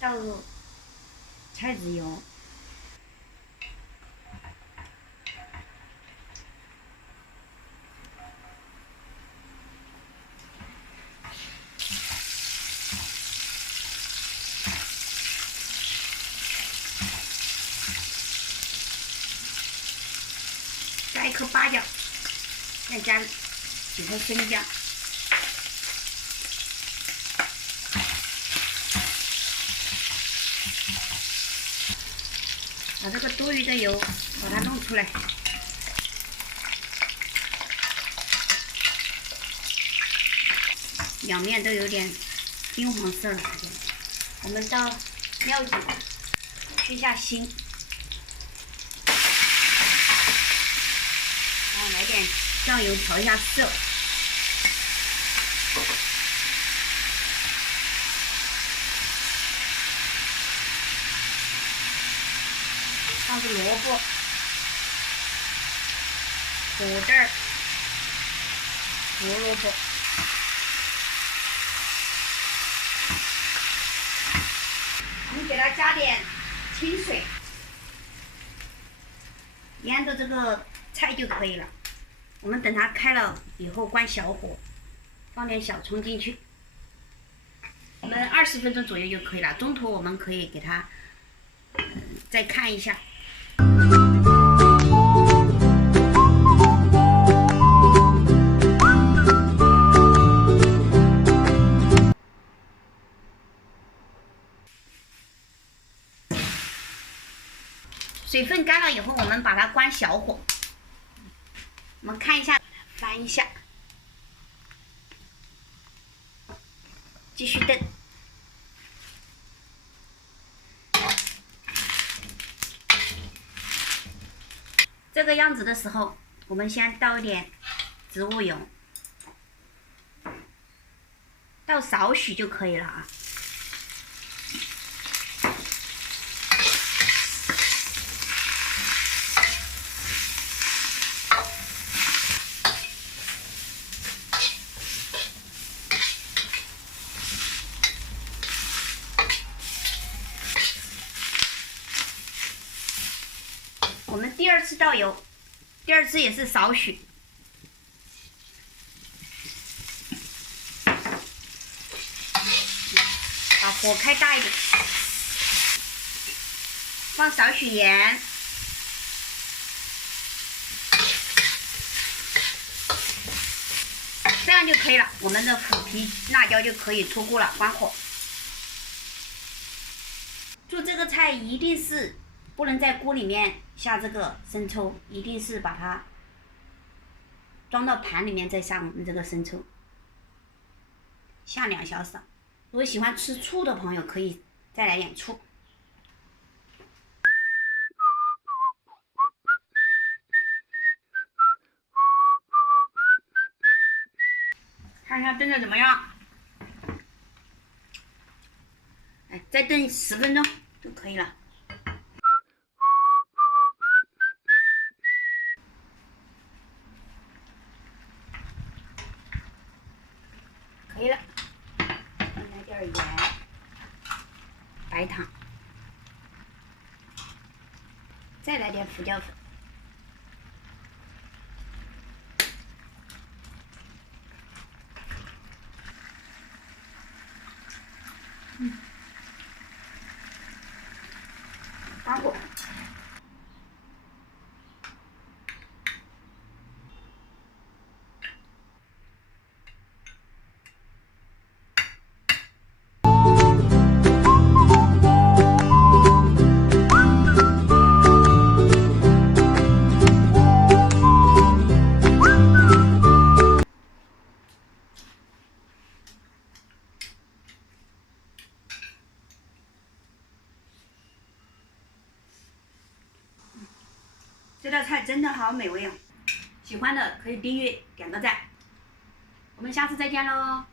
倒入菜籽油，加一颗八角，再加几颗生姜。 把这个多余的油把它弄出来，两面都有点金黄色了。我们倒料酒，去下腥，然后来点酱油调一下色。 放入萝卜、果汁儿、胡萝卜，我们给它加点清水，腌着这个菜就可以了。我们等它开了以后关小火，放点小葱进去，我们20分钟左右就可以了。中途我们可以给它再看一下。 水分干了以后，我们把它关小火。我们看一下，翻一下，继续炖。这个样子的时候，我们先倒一点植物油，倒少许就可以了啊。 我们第二次倒油，第二次也是少许，把火开大一点，放少许盐，这样就可以了。我们的虎皮辣椒就可以出锅了，关火。做这个菜一定是。 不能在锅里面下这个生抽，一定是把它装到盘里面再下我们这个生抽，下2小勺。如果喜欢吃醋的朋友，可以再来点醋。看一下炖的怎么样？哎，再炖10分钟就可以了。 可以了，来点盐、白糖，再来点胡椒粉。关火。这道菜真的好美味哦！喜欢的可以订阅、点个赞，我们下次再见喽！